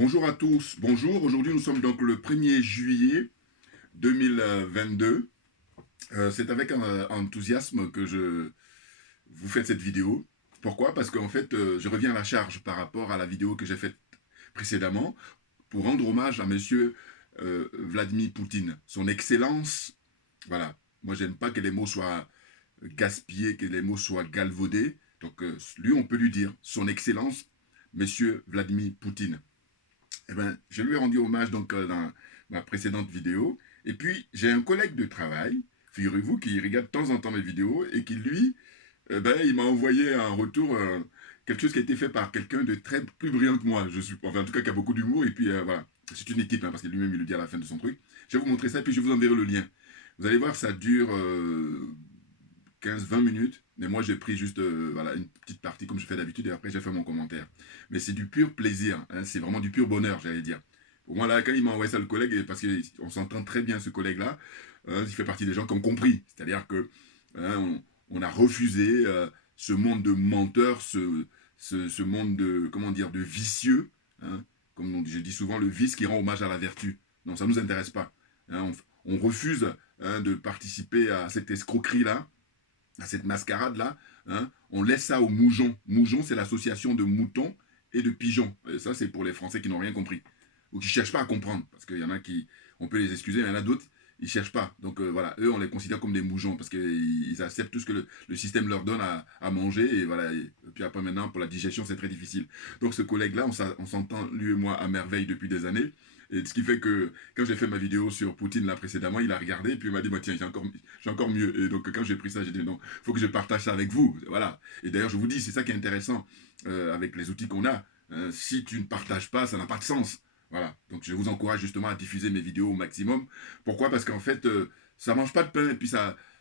Bonjour à tous, bonjour. Aujourd'hui, nous sommes donc le 1er juillet 2022. C'est avec enthousiasme que je vous fais cette vidéo. Pourquoi? Parce qu'en fait, je reviens à la charge par rapport à la vidéo que j'ai faite précédemment pour rendre hommage à monsieur Vladimir Poutine. Son excellence, voilà. Moi, j'aime pas que les mots soient gaspillés, que les mots soient galvaudés. Donc, lui, on peut lui dire son excellence, monsieur Vladimir Poutine. Eh ben, je lui ai rendu hommage donc dans ma précédente vidéo. Et puis, j'ai un collègue de travail, figurez-vous, qui regarde de temps en temps mes vidéos et qui, lui, il m'a envoyé un retour, quelque chose qui a été fait par quelqu'un de très plus brillant que moi, je suis, enfin, en tout cas, qui a beaucoup d'humour. Et puis, voilà, c'est une équipe, hein, parce que lui-même, il le dit à la fin de son truc. Je vais vous montrer ça et puis je vous enverrai le lien. Vous allez voir, ça dure 15-20 minutes. Mais moi, j'ai pris juste voilà, une petite partie comme je fais d'habitude et après, j'ai fait mon commentaire. Mais c'est du pur plaisir. Hein, c'est vraiment du pur bonheur, j'allais dire. Pour moi, là, quand il m'a envoyé ça, le collègue, parce qu'on s'entend très bien, ce collègue-là, il fait partie des gens qui ont compris. C'est-à-dire que on a refusé ce monde de menteurs, ce monde de, comment dire, de vicieux. Hein, comme je dis souvent, le vice qui rend hommage à la vertu. Non, ça ne nous intéresse pas. Hein, on refuse de participer à cette escroquerie-là, à cette mascarade-là. Hein, on laisse ça aux moujons. Moujon, c'est l'association de moutons et de pigeons. Et ça, c'est pour les Français qui n'ont rien compris. Ou qui ne cherchent pas à comprendre. Parce qu'il y en a qui, on peut les excuser, mais il y en a d'autres, ils ne cherchent pas. Donc voilà, eux, on les considère comme des moujons. Parce qu'ils acceptent tout ce que le système leur donne à manger. Et voilà. Et puis après, maintenant, pour la digestion, c'est très difficile. Donc ce collègue-là, on s'entend, lui et moi, à merveille depuis des années. Et ce qui fait que quand j'ai fait ma vidéo sur Poutine là précédemment, il a regardé et puis il m'a dit bah, tiens, j'ai encore mieux. Et donc quand j'ai pris ça, j'ai dit non, il faut que je partage ça avec vous. Voilà. Et d'ailleurs, je vous dis, c'est ça qui est intéressant avec les outils qu'on a. Si tu ne partages pas, ça n'a pas de sens. Voilà. Donc je vous encourage justement à diffuser mes vidéos au maximum. Pourquoi? Parce qu'en fait, ça mange pas de pain et puis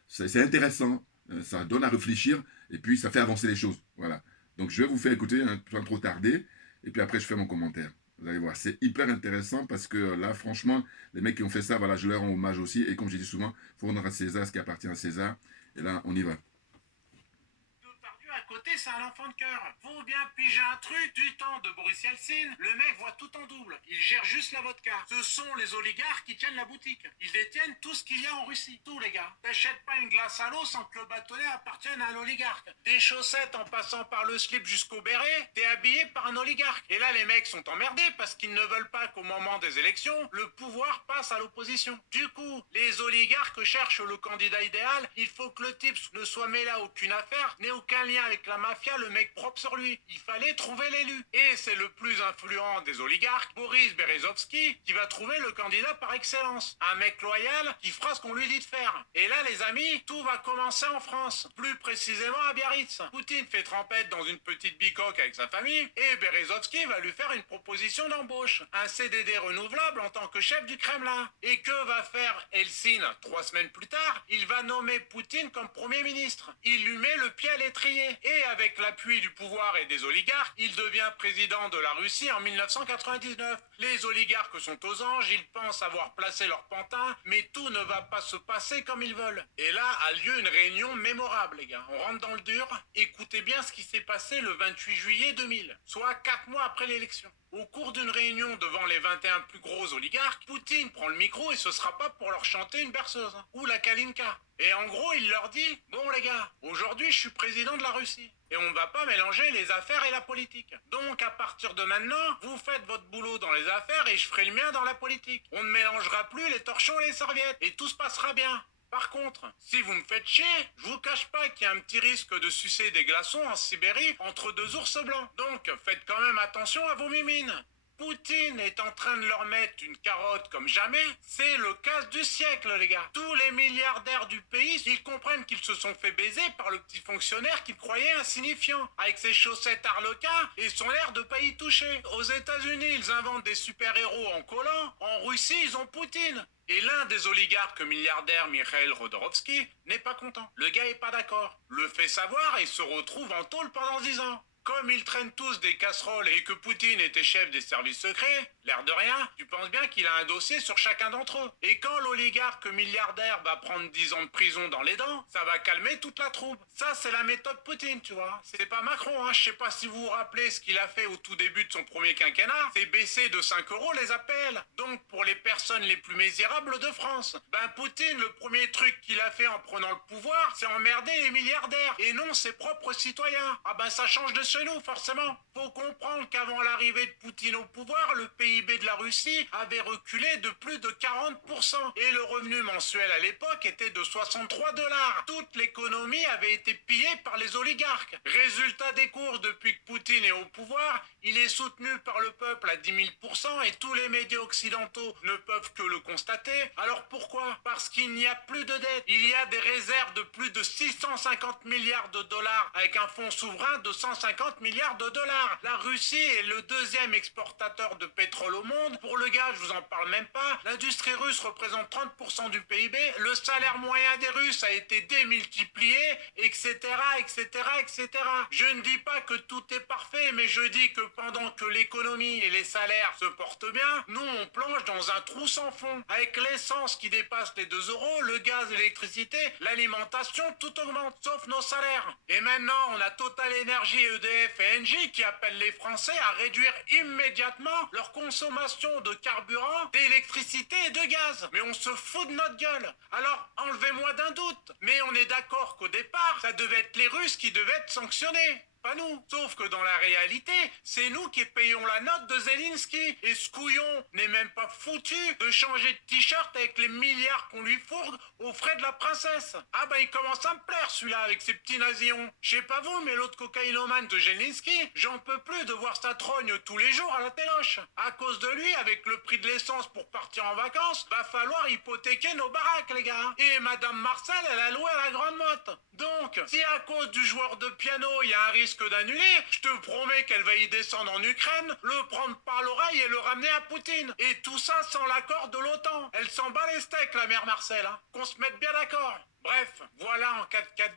c'est intéressant. Ça donne à réfléchir et puis ça fait avancer les choses. Voilà. Donc je vais vous faire écouter hein, sans trop tarder et puis après je fais mon commentaire. Vous allez voir, c'est hyper intéressant parce que là, franchement, les mecs qui ont fait ça, voilà, je leur rends hommage aussi. Et comme je dis souvent, il faut rendre à César ce qui appartient à César. Et là, on y va. À côté, c'est un enfant de cœur. Faut bien piger un truc. Du temps de Boris Yeltsin, le mec voit tout en double. Il gère juste la vodka. Ce sont les oligarques qui tiennent la boutique. Ils détiennent tout ce qu'il y a en Russie. Tous les gars. T'achètes pas une glace à l'eau sans que le bâtonnet appartienne à un oligarque. Des chaussettes en passant par le slip jusqu'au béret, t'es habillé par un oligarque. Et là, les mecs sont emmerdés parce qu'ils ne veulent pas qu'au moment des élections, le pouvoir passe à l'opposition. Du coup, les oligarques cherchent le candidat idéal. Il faut que le type ne soit mêlé à aucune affaire, n'ait aucun lien avec la mafia, le mec propre sur lui. Il fallait trouver l'élu. Et c'est le plus influent des oligarques, Boris Berezovsky, qui va trouver le candidat par excellence. Un mec loyal qui fera ce qu'on lui dit de faire. Et là, les amis, tout va commencer en France. Plus précisément à Biarritz. Poutine fait trempette dans une petite bicoque avec sa famille et Berezovsky va lui faire une proposition d'embauche. Un CDD renouvelable en tant que chef du Kremlin. Et que va faire Helsinki 3 semaines plus tard? Il va nommer Poutine comme Premier ministre. Il lui met le pied à l'étrier. Et avec l'appui du pouvoir et des oligarques, il devient président de la Russie en 1999. Les oligarques sont aux anges, ils pensent avoir placé leur pantin, mais tout ne va pas se passer comme ils veulent. Et là a lieu une réunion mémorable, les gars. On rentre dans le dur. Écoutez bien ce qui s'est passé le 28 juillet 2000, soit 4 mois après l'élection. Au cours d'une réunion devant les 21 plus gros oligarques, Poutine prend le micro et ce sera pas pour leur chanter une berceuse, hein, ou la Kalinka. Et en gros, il leur dit « Bon les gars, aujourd'hui je suis président de la Russie. Et on ne va pas mélanger les affaires et la politique. Donc à partir de maintenant, vous faites votre boulot dans les affaires et je ferai le mien dans la politique. On ne mélangera plus les torchons et les serviettes et tout se passera bien. Par contre, si vous me faites chier, je vous cache pas qu'il y a un petit risque de sucer des glaçons en Sibérie entre deux ours blancs. Donc faites quand même attention à vos mimines. Poutine est en train de leur mettre une carotte comme jamais. C'est le casse du siècle, les gars. Tous les milliardaires du pays, ils comprennent qu'ils se sont fait baiser par le petit fonctionnaire qu'ils croyaient insignifiant, avec ses chaussettes arlequins et son air de pas y toucher. Aux États-Unis, ils inventent des super-héros en collant. En Russie, ils ont Poutine. Et l'un des oligarques milliardaires, Mikhail Rodorovsky, n'est pas content. Le gars est pas d'accord. Le fait savoir et se retrouve en tôle pendant 10 ans. Comme ils traînent tous des casseroles et que Poutine était chef des services secrets, l'air de rien, tu penses bien qu'il a un dossier sur chacun d'entre eux. Et quand l'oligarque milliardaire va prendre 10 ans de prison dans les dents, ça va calmer toute la troupe. Ça, c'est la méthode Poutine, tu vois. C'est pas Macron, hein. Je sais pas si vous vous rappelez ce qu'il a fait au tout début de son premier quinquennat, c'est baisser de 5 euros les APL. Donc, pour les personnes les plus misérables de France. Ben, Poutine, le premier truc qu'il a fait en prenant le pouvoir, c'est emmerder les milliardaires et non ses propres citoyens. Ah ben, ça change de chez nous, forcément. Faut comprendre qu'avant l'arrivée de Poutine au pouvoir, le PIB de la Russie avait reculé de plus de 40%. Et le revenu mensuel à l'époque était de 63 $. Toute l'économie avait été pillée par les oligarques. Résultat des courses, depuis que Poutine est au pouvoir, il est soutenu par le peuple à 10 000% et tous les médias occidentaux ne peuvent que le constater. Alors pourquoi? Parce qu'il n'y a plus de dette. Il y a des réserves de plus de 650 milliards de dollars avec un fonds souverain de 150 milliards de dollars. La Russie est le deuxième exportateur de pétrole au monde. Pour le gaz, je vous en parle même pas. L'industrie russe représente 30% du PIB. Le salaire moyen des Russes a été démultiplié, etc., etc., etc. Je ne dis pas que tout est parfait, mais je dis que pendant que l'économie et les salaires se portent bien, nous on plonge dans un trou sans fond. Avec l'essence qui dépasse les 2 euros, le gaz, l'électricité, l'alimentation, tout augmente, sauf nos salaires. Et maintenant, on a Total Energy, EDF et Engie qui appellent les Français à réduire immédiatement leur consommation de carburant, d'électricité et de gaz. Mais on se fout de notre gueule. Alors, enlevez-moi d'un doute. Mais on est d'accord qu'au départ, ça devait être les Russes qui devaient être sanctionnés. Pas nous. Sauf que dans la réalité, c'est nous qui payons la note de Zelensky. Et ce couillon n'est même pas foutu de changer de t-shirt avec les milliards qu'on lui fourgue aux frais de la princesse. Ah bah il commence à me plaire celui-là avec ses petits nasillons. Je sais pas vous, mais l'autre cocaïnomane de Zelensky, j'en peux plus de voir sa trogne tous les jours à la téloche. À cause de lui, avec le prix de l'essence pour partir en vacances, va falloir hypothéquer nos baraques les gars. Et Madame Marcel, elle a loué à la grande motte. Donc, si à cause du joueur de piano, il y a un risque d'annuler, je te promets qu'elle va y descendre en Ukraine, le prendre par l'oreille et le ramener à Poutine. Et tout ça sans l'accord de l'OTAN. Elle s'en bat les steaks, la mère Marcel, hein. Qu'on se mette bien d'accord. Bref, voilà en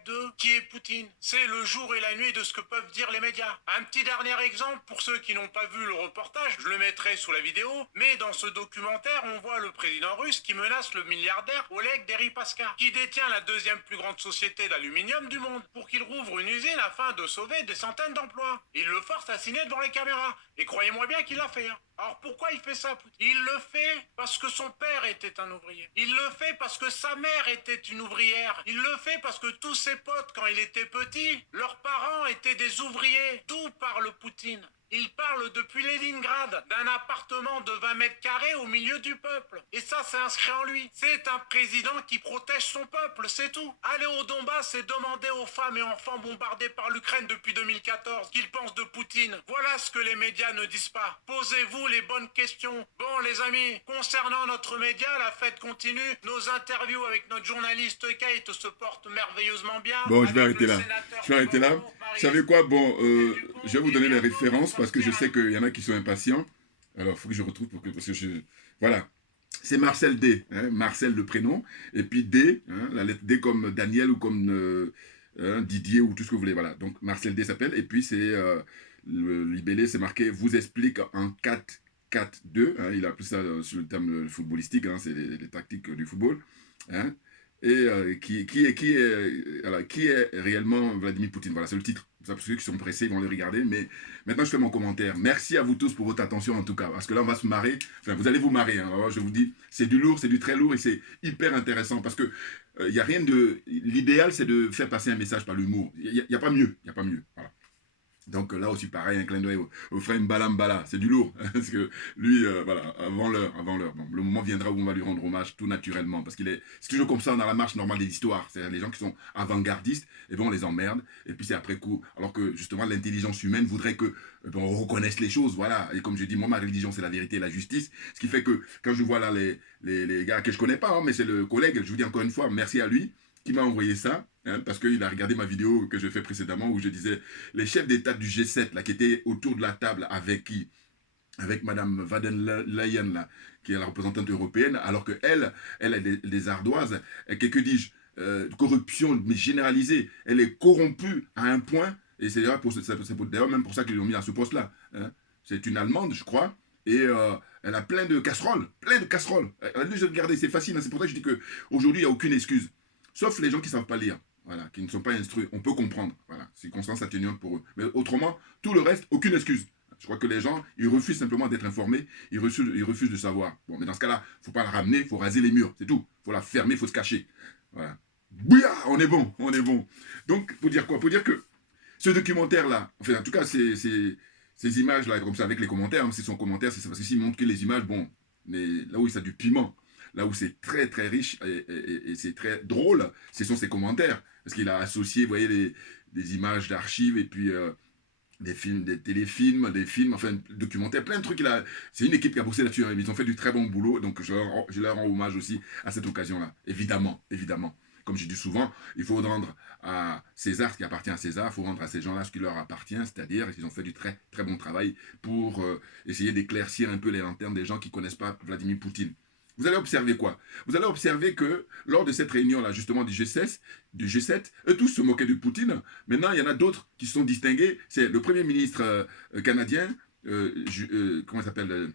4-4-2 qui est Poutine. C'est le jour et la nuit de ce que peuvent dire les médias. Un petit dernier exemple pour ceux qui n'ont pas vu le reportage, je le mettrai sous la vidéo, mais dans ce documentaire, on voit le président russe qui menace le milliardaire Oleg Deripaska, qui détient la deuxième plus grande société d'aluminium du monde, pour qu'il rouvre une usine afin de sauver des centaines d'emplois. Il le force à signer devant les caméras. Et croyez-moi bien qu'il l'a fait, hein. Alors pourquoi il fait ça, Poutine? Il le fait parce que son père était un ouvrier. Il le fait parce que sa mère était une ouvrière. Il le fait parce que tous ses potes, quand il était petit, leurs parents étaient des ouvriers. D'où parle Poutine? Il parle depuis Leningrad, d'un appartement de 20 mètres carrés au milieu du peuple. Et ça, c'est inscrit en lui. C'est un président qui protège son peuple, c'est tout. Aller au Donbass et demander aux femmes et enfants bombardés par l'Ukraine depuis 2014 ce qu'ils pensent de Poutine. Voilà ce que les médias ne disent pas. Posez-vous les bonnes questions. Bon, les amis, concernant notre média, la fête continue. Nos interviews avec notre journaliste Kate se portent merveilleusement bien. Bon, je vais arrêter là. Je vais arrêter là. Vous savez quoi? Bon, je vais vous donner les références parce que je sais qu'il y en a qui sont impatients. Alors, il faut que je retrouve parce que je... Voilà. C'est Marcel D, hein, Marcel le prénom, et puis D, hein, la lettre D comme Daniel ou comme Didier ou tout ce que vous voulez. Voilà. Donc, Marcel D s'appelle, et puis c'est le libellé, c'est marqué « Vous explique en 4-4-2 hein, ». Il a appelé ça sur le terme footballistique, hein, c'est les tactiques du football. Hein. Et qui est réellement Vladimir Poutine. Voilà, c'est le titre. Ça, pour ceux qui sont pressés, ils vont le regarder. Mais maintenant, je fais mon commentaire. Merci à vous tous pour votre attention, en tout cas. Parce que là, on va se marrer. Enfin, vous allez vous marrer. Hein. Alors, je vous dis, c'est du lourd, c'est du très lourd et c'est hyper intéressant. Parce que il y a rien de... L'idéal, c'est de faire passer un message par l'humour. Il n'y a pas mieux. Il n'y a pas mieux. Voilà. Donc là aussi, pareil, un clin d'œil au frère Mbala Mbala. C'est du lourd. Parce que lui, voilà, avant l'heure. Bon, le moment viendra où on va lui rendre hommage tout naturellement. Parce c'est toujours comme ça dans la marche normale des histoires. C'est-à-dire les gens qui sont avant-gardistes, et ben on les emmerde. Et puis c'est après coup. Alors que justement, l'intelligence humaine voudrait que on reconnaisse les choses. Voilà. Et comme je dis, moi, ma religion, c'est la vérité et la justice. Ce qui fait que quand je vois là les gars que je connais pas, hein, mais c'est le collègue, je vous dis encore une fois, merci à lui, qui m'a envoyé ça. Hein, parce qu'il a regardé ma vidéo que j'ai fait précédemment où je disais les chefs d'État du G7 là, qui étaient autour de la table avec qui? Avec Madame van der Leyen, là, qui est la représentante européenne, alors qu'elle est des ardoises, et que dis-je, corruption mais généralisée, elle est corrompue à un point, Et c'est d'ailleurs même pour ça qu'ils l'ont mis à ce poste-là. Hein. C'est une Allemande, je crois, et elle a plein de casseroles, plein de casseroles. Regardez, c'est facile, hein. C'est pour ça que je dis qu'aujourd'hui, il n'y a aucune excuse. Sauf les gens qui ne savent pas lire, voilà, qui ne sont pas instruits. On peut comprendre, voilà, circonstances atténuantes pour eux. Mais autrement, tout le reste, aucune excuse. Je crois que les gens, ils refusent simplement d'être informés, ils refusent de savoir. Bon, mais dans ce cas-là, il ne faut pas la ramener, il faut raser les murs, c'est tout. Il faut la fermer, il faut se cacher. Voilà. Bouya, on est bon, on est bon. Donc, pour dire quoi? Pour dire que ce documentaire-là, enfin, en tout cas, ces images-là, comme ça, avec les commentaires, hein, c'est son commentaire, c'est parce que s'il montre que les images, bon, mais là où ça a du piment, là où c'est très très riche et c'est très drôle, ce sont ses commentaires. Parce qu'il a associé, vous voyez, des images d'archives et puis des films, des téléfilms, des films, enfin, documentaires, plein de trucs. C'est une équipe qui a bossé là-dessus, hein, ils ont fait du très bon boulot, donc je leur rends hommage aussi à cette occasion-là. Évidemment, évidemment. Comme je dis souvent, il faut rendre à César ce qui appartient à César, il faut rendre à ces gens-là ce qui leur appartient, c'est-à-dire qu'ils ont fait du très très bon travail pour essayer d'éclaircir un peu les lanternes des gens qui ne connaissent pas Vladimir Poutine. Vous allez observer quoi? Vous allez observer que lors de cette réunion-là, justement, du G7, eux tous se moquaient de Poutine. Maintenant, il y en a d'autres qui se sont distingués. C'est le Premier ministre canadien, comment il s'appelle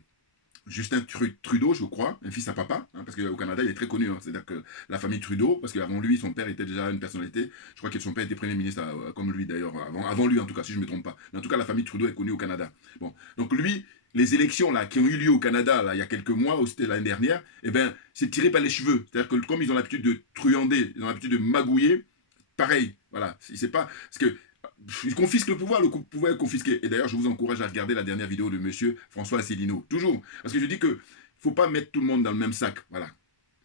Justin Trudeau, je crois, un fils à papa, hein, parce qu'au Canada, il est très connu. Hein, c'est-à-dire que la famille Trudeau, parce qu'avant lui, son père était déjà une personnalité. Je crois que son père était Premier ministre, comme lui d'ailleurs, avant lui en tout cas, si je ne me trompe pas. Mais en tout cas, la famille Trudeau est connue au Canada. Bon, donc lui, les élections là, qui ont eu lieu au Canada là, il y a quelques mois, ou c'était l'année dernière, eh ben, c'est tiré par les cheveux. C'est-à-dire que comme ils ont l'habitude de truander, ils ont l'habitude de magouiller, pareil, voilà. C'est pas... Parce que ils confisquent le pouvoir est confisqué. Et d'ailleurs, je vous encourage à regarder la dernière vidéo de monsieur François Asselineau. Toujours. Parce que je dis que ne faut pas mettre tout le monde dans le même sac. Voilà.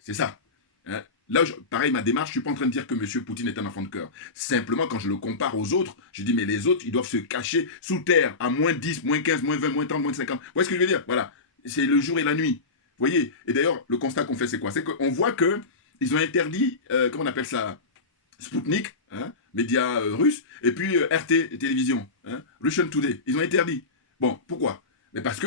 C'est ça. Hein? Là, pareil, ma démarche, je ne suis pas en train de dire que monsieur Poutine est un enfant de cœur. Simplement, quand je le compare aux autres, je dis, mais les autres, ils doivent se cacher sous terre à moins 10, moins 15, moins 20, moins 30, moins 50. Vous voyez ce que je veux dire? Voilà. C'est le jour et la nuit. Vous voyez? Et d'ailleurs, le constat qu'on fait, c'est quoi? C'est qu'on voit qu'ils ont interdit, comment on appelle ça? Sputnik, hein, média russe, et puis RT, télévision, hein, Russian Today. Ils ont interdit. Bon, pourquoi? Mais parce que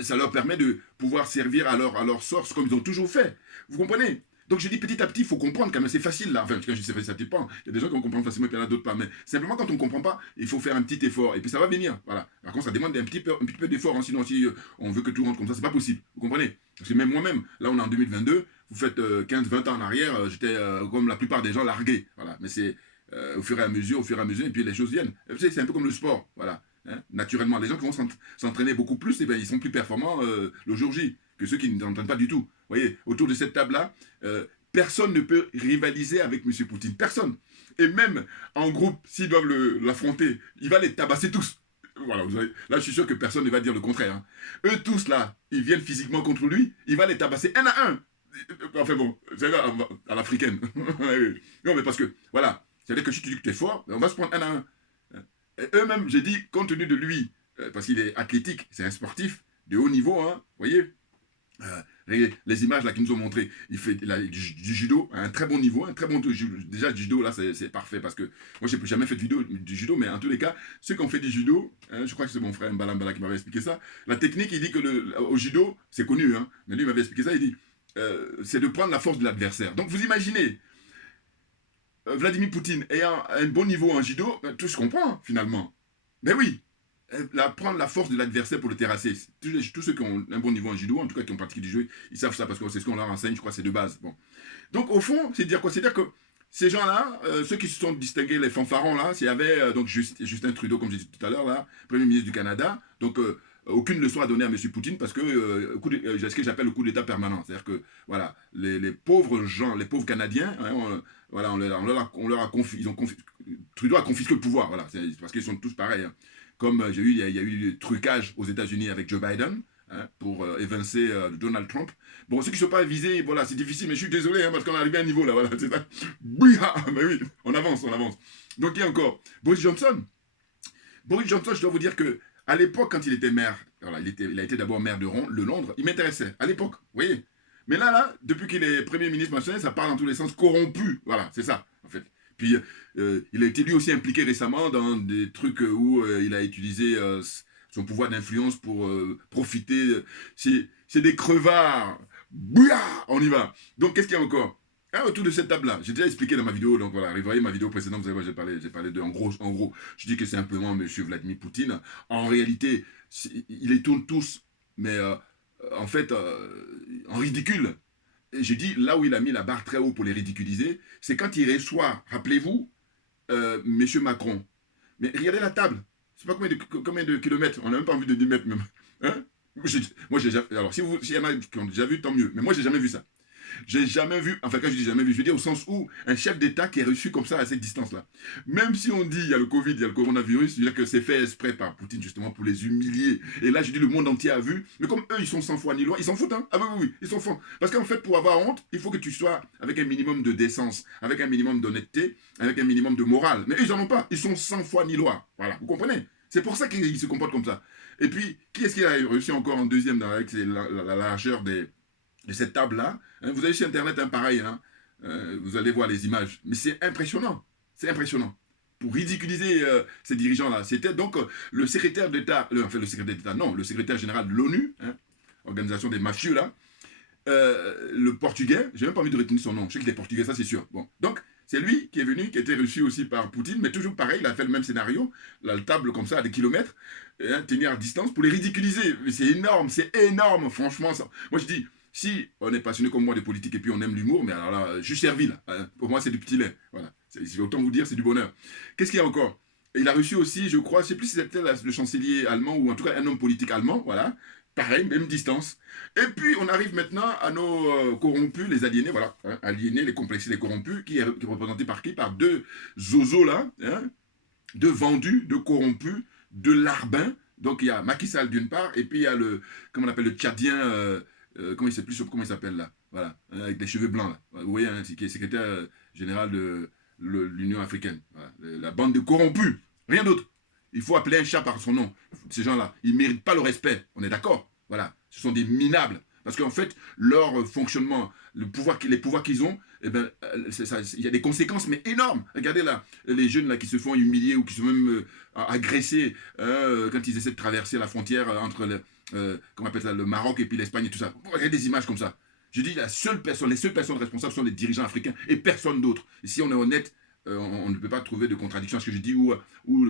ça leur permet de pouvoir servir à leur source comme ils ont toujours fait. Vous comprenez? Donc je dis petit à petit, il faut comprendre quand même, c'est facile là. Enfin, quand je dis c'est facile, ça ne pas. Il y a des gens qui vont comprendre facilement et puis il y en a d'autres pas. Mais simplement quand on ne comprend pas, il faut faire un petit effort. Et puis ça va venir. Voilà. Par contre, ça demande un petit peu d'effort. Hein, sinon, si on veut que tout rentre comme ça, c'est pas possible. Vous comprenez? Parce que même moi-même, là on est en 2022, vous faites 15-20 ans en arrière, j'étais comme la plupart des gens largué. Voilà. Mais c'est au fur et à mesure, et puis les choses viennent. C'est un peu comme le sport. Voilà. Hein, naturellement, les gens qui vont s'entraîner beaucoup plus, eh bien, ils sont plus performants le jour J que ceux qui ne s'entraînent pas du tout. Vous voyez, autour de cette table-là, personne ne peut rivaliser avec M. Poutine. Personne. Et même en groupe, s'ils doivent l'affronter, il va les tabasser tous. Voilà, là, je suis sûr que personne ne va dire le contraire. Hein. Eux tous, là, ils viennent physiquement contre lui, il va les tabasser un à un. Enfin bon, c'est à l'africaine. Non, mais parce que, voilà, c'est-à-dire que si tu dis que tu es fort, on va se prendre un à un. Et eux-mêmes, j'ai dit, compte tenu de lui, parce qu'il est athlétique, c'est un sportif de haut niveau, hein, vous voyez, les images là qu'ils nous ont montrées, il a du judo à un très bon niveau, un très bon déjà du judo là c'est parfait parce que moi j'ai jamais fait de vidéo du judo, mais en tous les cas ceux qui ont fait du judo, hein, je crois que c'est mon frère Mbala qui m'avait expliqué ça. La technique, il dit que au judo c'est connu, hein, mais lui il m'avait expliqué ça, il dit c'est de prendre la force de l'adversaire. Donc vous imaginez Vladimir Poutine ayant un bon niveau en judo, tout se comprend finalement. Mais oui, prendre la force de l'adversaire pour le terrasser. Tous ceux qui ont un bon niveau en judo, en tout cas qui ont pratiqué du jeu, ils savent ça parce que c'est ce qu'on leur enseigne, je crois, c'est de base. Bon. Donc au fond, c'est dire quoi? C'est dire que ces gens-là, ceux qui se sont distingués, les fanfarons là, s'il y avait donc Justin Trudeau, comme j'ai dit tout à l'heure, là, Premier ministre du Canada, donc aucune leçon à donner à M. Poutine parce que c'est ce que j'appelle le coup d'État permanent. C'est-à-dire que voilà, les pauvres gens, les pauvres Canadiens, hein, voilà, on leur a Trudeau a confisqué le pouvoir, voilà, parce qu'ils sont tous pareils. Hein. Comme il y a eu du trucage aux États-Unis avec Joe Biden hein, pour évincer Donald Trump. Bon, ceux qui ne sont pas visés, voilà, c'est difficile, mais je suis désolé hein, parce qu'on est arrivé à un niveau là, voilà, c'est ça. Bouya, mais oui, on avance, on avance. Donc il y a encore Boris Johnson. Boris Johnson, je dois vous dire que à l'époque, quand il était maire, voilà, il a été d'abord maire de Londres, il m'intéressait, à l'époque, vous voyez. Mais là, depuis qu'il est Premier ministre, machin, ça part dans tous les sens, corrompu, voilà, c'est ça, en fait. Puis, il a été lui aussi impliqué récemment dans des trucs où il a utilisé son pouvoir d'influence pour profiter. C'est des crevards. Bouya, on y va. Donc, qu'est-ce qu'il y a encore? Ah, autour de cette table-là, j'ai déjà expliqué dans ma vidéo, donc voilà, revoyez ma vidéo précédente, vous allez voir, j'ai parlé de, en gros, je dis que c'est simplement M. Vladimir Poutine. En réalité, il les tourne tous, mais en fait, en ridicule. Et j'ai dit, là où il a mis la barre très haut pour les ridiculiser, c'est quand il reçoit, rappelez-vous, M. Macron. Mais regardez la table, c'est pas combien de kilomètres, on n'a même pas envie de 10 mètres même. Hein? Moi, j'ai jamais, alors, s'il y en a qui ont déjà vu, tant mieux, mais moi, j'ai jamais vu ça. J'ai jamais vu, enfin quand je dis jamais vu, je veux dire au sens où un chef d'État qui est reçu comme ça à cette distance-là. Même si on dit il y a le Covid, il y a le coronavirus, je veux dire que c'est fait exprès par Poutine justement pour les humilier. Et là je dis le monde entier a vu, mais comme eux ils sont sans foi ni loi, ils s'en foutent hein. Ah oui oui oui, ils s'en foutent. Parce qu'en fait pour avoir honte, il faut que tu sois avec un minimum de décence, avec un minimum d'honnêteté, avec un minimum de morale. Mais eux, ils en ont pas, ils sont sans foi ni loi. Voilà, vous comprenez? C'est pour ça qu'ils se comportent comme ça. Et puis, qui est-ce qui a reçu encore en deuxième dans la largeur de cette table-là? Hein, vous allez sur Internet, hein, pareil, hein, vous allez voir les images. Mais c'est impressionnant. C'est impressionnant. Pour ridiculiser ces dirigeants-là. C'était donc le secrétaire d'État, enfin le secrétaire d'État, non, le secrétaire général de l'ONU, hein, organisation des mafieux, là, le portugais, j'ai même pas envie de retenir son nom, je sais qu'il est portugais, ça c'est sûr. Bon, donc, c'est lui qui est venu, qui a été reçu aussi par Poutine, mais toujours pareil, il a fait le même scénario, la table comme ça, à des kilomètres, hein, tenir à distance pour les ridiculiser. C'est énorme, franchement. Ça. Moi je dis, si on est passionné comme moi de politique et puis on aime l'humour, mais alors là, je suis servile. Hein. Pour moi, c'est du petit lait. Voilà. Autant vous dire, c'est du bonheur. Qu'est-ce qu'il y a encore? Il a reçu aussi, je crois, je ne sais plus si c'était le chancelier allemand ou en tout cas un homme politique allemand, voilà. Pareil, même distance. Et puis, on arrive maintenant à nos corrompus, les aliénés, voilà. Hein, aliénés, les complexés, les corrompus, qui est représenté par qui? Par deux zozos là, hein, deux vendus, deux corrompus, deux larbins. Donc, il y a Macky Sall d'une part, et puis il y a le, comment on appelle, le Tchadien, comment il s'appelle là, voilà, hein, avec des cheveux blancs là. Vous voyez, hein, qui est secrétaire général de l'Union africaine. Voilà. La bande de corrompus, rien d'autre. Il faut appeler un chat par son nom. Ces gens-là, ils ne méritent pas le respect. On est d'accord? Voilà. Ce sont des minables. Parce qu'en fait, leur fonctionnement, les pouvoirs qu'ils ont, eh ben, il y a des conséquences, mais énormes. Regardez là, les jeunes là, qui se font humilier ou qui sont même agressés quand ils essaient de traverser la frontière entre comment on appelle ça, le Maroc et puis l'Espagne et tout ça. Regardez des images comme ça. Je dis, les seules personnes responsables sont les dirigeants africains et personne d'autre. Et si on est honnête, on ne peut pas trouver de contradiction à ce que je dis ou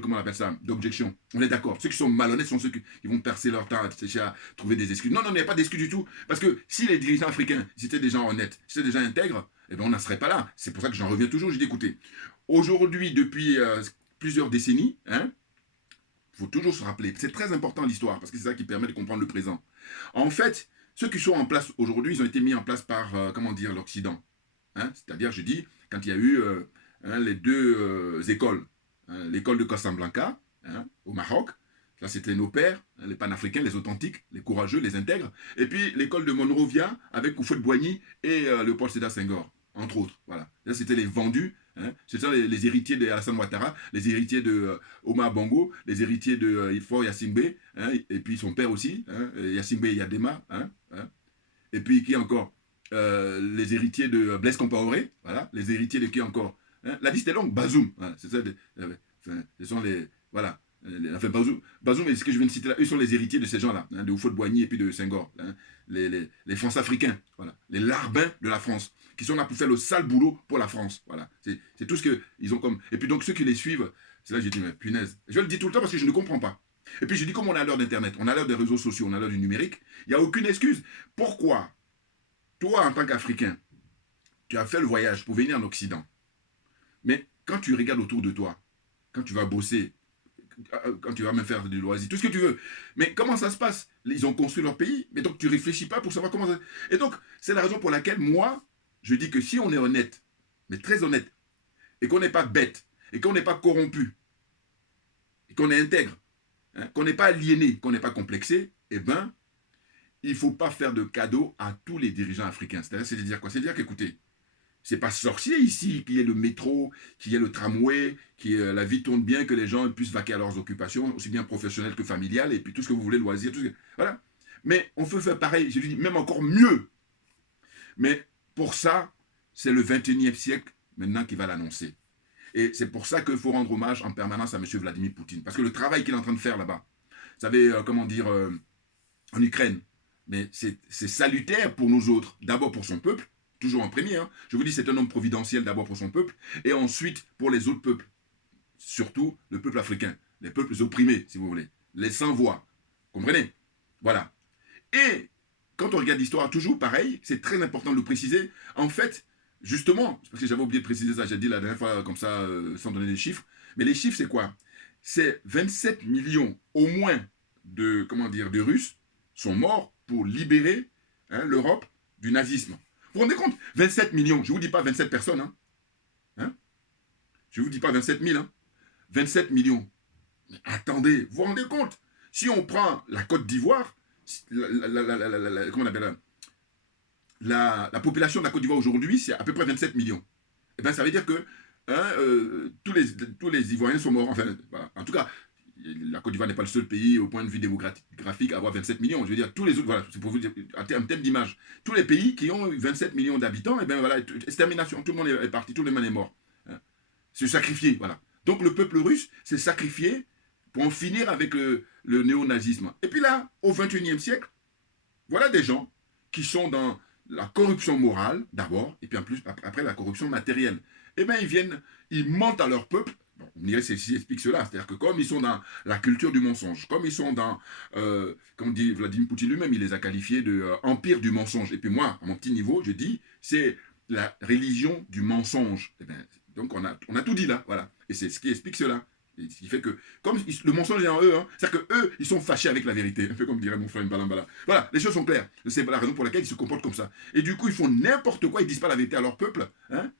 comment on appelle ça, d'objection. On est d'accord. Ceux qui sont malhonnêtes sont ceux qui vont percer leur temps à trouver des excuses. Non, non, il n'y a pas d'excuses du tout. Parce que si les dirigeants africains, si c'était des gens honnêtes, si c'était des gens intègres, eh ben on n'en serait pas là. C'est pour ça que j'en reviens toujours. Je dis, écoutez, aujourd'hui, depuis plusieurs décennies, hein, faut toujours se rappeler. C'est très important l'histoire, parce que c'est ça qui permet de comprendre le présent. En fait, ceux qui sont en place aujourd'hui, ils ont été mis en place par, comment dire, l'Occident. Hein, c'est-à-dire, je dis, quand il y a eu hein, les deux écoles. Hein, l'école de Casablanca, hein, au Maroc, là c'était nos pères, hein, les panafricains, les authentiques, les courageux, les intègres. Et puis l'école de Monrovia avec Houphouët-Boigny et Léopold Sédar Senghor, entre autres. Voilà. Là c'était les vendus. Hein, c'était les héritiers de Alassane Ouattara, les héritiers de Omar Bongo, les héritiers de Faure Gnassingbé, hein, et puis son père aussi, hein, Gnassingbé Yadema. Hein, hein, et puis qui encore les héritiers de Blaise Compaoré, voilà, les héritiers de qui encore hein, la liste est longue, Bazoum, voilà, c'est ça, ce sont les, voilà, enfin Bazoum et ce que je viens de citer là, eux sont les héritiers de ces gens-là, hein, de Houphouët-Boigny et puis de Senghor, hein, les France-Africains, voilà, les larbins de la France, qui sont là pour faire le sale boulot pour la France, voilà, c'est tout ce qu'ils ont comme, et puis donc ceux qui les suivent, c'est là que j'ai dit, mais punaise, je le dis tout le temps parce que je ne comprends pas. Et puis je dis, comme on a l'heure d'Internet, on a l'heure des réseaux sociaux, on a l'heure du numérique, il n'y a aucune excuse. Pourquoi toi, en tant qu'Africain, tu as fait le voyage pour venir en Occident. Mais quand tu regardes autour de toi, quand tu vas bosser, quand tu vas même faire du loisir, tout ce que tu veux, mais comment ça se passe? Ils ont construit leur pays, mais donc tu ne réfléchis pas pour savoir comment ça... Et donc, c'est la raison pour laquelle moi, je dis que si on est honnête, mais très honnête, et qu'on n'est pas bête, et qu'on n'est pas corrompu, et qu'on est intègre, hein, qu'on n'est pas aliéné, qu'on n'est pas complexé, eh bien, il ne faut pas faire de cadeaux à tous les dirigeants africains. C'est-à-dire quoi? C'est-à-dire qu'écoutez, c'est pas sorcier ici qu'il y ait le métro, qu'il y ait le tramway, que la vie tourne bien, que les gens puissent vaquer à leurs occupations, aussi bien professionnelles que familiales, et puis tout ce que vous voulez, loisirs, tout ce que... Voilà. Mais on peut faire pareil, je dis même encore mieux. Mais pour ça, c'est le 21e siècle maintenant qui va l'annoncer. Et c'est pour ça qu'il faut rendre hommage en permanence à M. Vladimir Poutine. Parce que le travail qu'il est en train de faire là-bas, vous savez, comment dire, en Ukraine, mais c'est salutaire pour nous autres. D'abord pour son peuple, toujours en premier. Hein. Je vous dis, c'est un homme providentiel d'abord pour son peuple, et ensuite pour les autres peuples. Surtout le peuple africain, les peuples opprimés, si vous voulez, les sans-voix. Comprenez? Voilà. Et quand on regarde l'histoire, toujours pareil, c'est très important de le préciser. En fait, justement, parce que j'avais oublié de préciser ça, j'ai dit la dernière fois comme ça, sans donner les chiffres, mais les chiffres, c'est quoi? C'est 27 millions au moins de, comment dire, de Russes sont morts pour libérer l'Europe du nazisme. Vous vous rendez compte? 27 millions, je ne vous dis pas 27 personnes, hein? Je ne vous dis pas 27 000, hein? 27 millions. Mais attendez, vous vous rendez compte? Si on prend la Côte d'Ivoire, comment on appelle la population de la Côte d'Ivoire aujourd'hui, c'est à peu près 27 millions. Et bien, ça veut dire que tous les Ivoiriens sont morts. Enfin, voilà. En tout cas, la Côte d'Ivoire n'est pas le seul pays au point de vue démographique à avoir 27 millions. Je veux dire, tous les autres, voilà, c'est pour vous dire, en termes d'image, tous les pays qui ont 27 millions d'habitants, et bien voilà, extermination, tout le monde est parti, tout le monde est mort. Hein. Se sacrifier, voilà. Donc le peuple russe s'est sacrifié pour en finir avec le néonazisme. Et puis là, au XXIe siècle, voilà des gens qui sont dans la corruption morale, d'abord, et puis en plus, après la corruption matérielle. Eh bien, ils mentent à leur peuple. Bon, vous me direz, ceci explique cela. C'est-à-dire que comme ils sont dans la culture du mensonge, comme ils sont dans, comme dit Vladimir Poutine lui-même, il les a qualifiés de empire du mensonge. Et puis moi, à mon petit niveau, je dis, c'est la religion du mensonge. Eh bien, donc on a tout dit là, voilà. Et c'est ce qui explique cela. Et ce qui fait que, comme le mensonge est en eux, hein, c'est-à-dire qu'eux, ils sont fâchés avec la vérité, un peu comme dirait mon frère Mbalambala. Voilà, les choses sont claires. C'est la raison pour laquelle ils se comportent comme ça. Et du coup, ils font n'importe quoi, ils ne disent pas la vérité à leur peuple. Hein.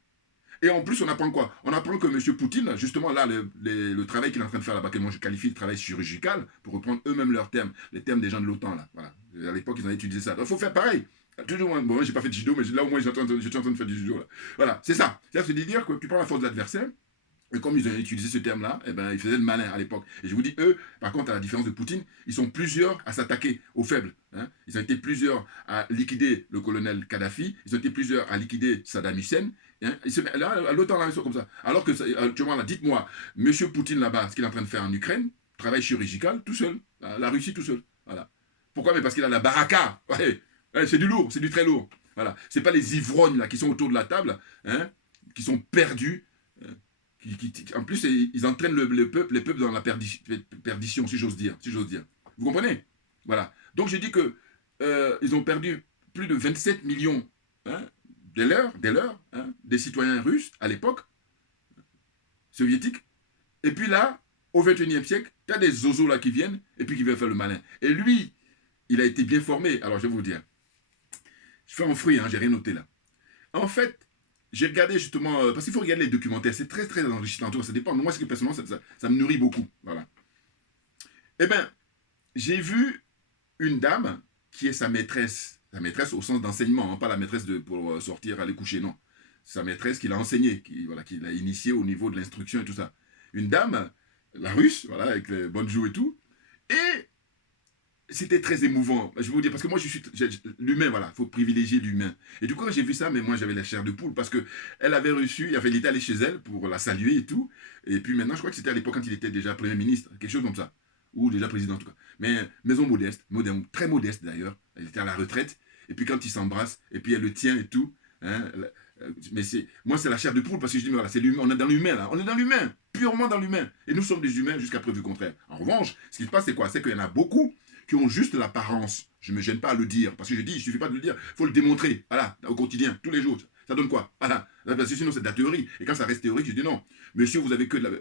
Et en plus, on apprend quoi? On apprend que M. Poutine, justement, là, le travail qu'il est en train de faire là-bas, que moi je qualifie de travail chirurgical, pour reprendre eux-mêmes leurs termes, les termes des gens de l'OTAN, là. Voilà. À l'époque, ils ont utilisé ça. Il faut faire pareil. Toujours, bon, moi, j'ai pas fait de judo, mais là, au moins, j'étais en train de faire du judo, là. Voilà, c'est ça. C'est de dire que tu prends la force de l'adversaire. Et comme ils ont utilisé ce terme-là, eh ben, ils faisaient le malin à l'époque. Et je vous dis, eux, par contre, à la différence de Poutine, ils sont plusieurs à s'attaquer aux faibles. Hein. Ils ont été plusieurs à liquider le colonel Kadhafi, ils ont été plusieurs à liquider Saddam Hussein. Hein. Là, à l'OTAN, là, ils sont comme ça. Alors que, actuellement, là, dites-moi, M. Poutine, là-bas, ce qu'il est en train de faire en Ukraine, travail chirurgical, tout seul. La Russie, tout seul. Voilà. Pourquoi? Mais parce qu'il a la baraka. Ouais. Ouais, c'est du lourd, c'est du très lourd. Voilà. C'est pas les ivrognes, là, qui sont autour de la table, hein, qui sont perdus. En plus, ils entraînent les peuples dans la perdition, si j'ose dire. Vous comprenez? Voilà. Donc, j'ai dit que ils ont perdu plus de 27 millions hein, des citoyens russes à l'époque, soviétiques. Et puis là, au XXIe siècle, tu as des zozos là qui viennent et puis qui veulent faire le malin. Et lui, il a été bien formé. Alors, je vais vous dire. Je fais en fruit, hein, j'ai rien noté là. En fait, j'ai regardé justement, parce qu'il faut regarder les documentaires, c'est très très enrichissant, ça dépend, mais moi, personnellement, ça me nourrit beaucoup, voilà. Eh bien, j'ai vu une dame qui est sa maîtresse au sens d'enseignement, hein, pas la maîtresse pour sortir, aller coucher, non. Sa maîtresse qui l'a enseigné, qui l'a initié au niveau de l'instruction et tout ça. Une dame, la russe, voilà, avec les bonnes joues et tout, et c'était très émouvant, je vais vous dire, parce que moi, l'humain, voilà, il faut privilégier l'humain. Et du coup, quand j'ai vu ça, mais moi, j'avais la chair de poule, parce qu'elle avait reçu, il était allé chez elle pour la saluer et tout, et puis maintenant, je crois que c'était à l'époque quand il était déjà Premier ministre, quelque chose comme ça, ou déjà président en tout cas. Mais maison modeste, très modeste d'ailleurs, elle était à la retraite, et puis quand ils s'embrassent, et puis elle le tient et tout, hein, mais moi, c'est la chair de poule, parce que je dis, mais voilà, c'est l'humain, on est dans l'humain, là, on est dans l'humain, purement dans l'humain, et nous sommes des humains jusqu'à preuve du contraire. En revanche, ce qui se passe, c'est quoi? C'est qu'il y en a beaucoup qui ont juste l'apparence. Je ne me gêne pas à le dire, parce que je dis, il ne suffit pas de le dire, il faut le démontrer, voilà, au quotidien, tous les jours. Ça donne quoi? Voilà, parce que sinon c'est de la théorie. Et quand ça reste théorique, je dis non, monsieur,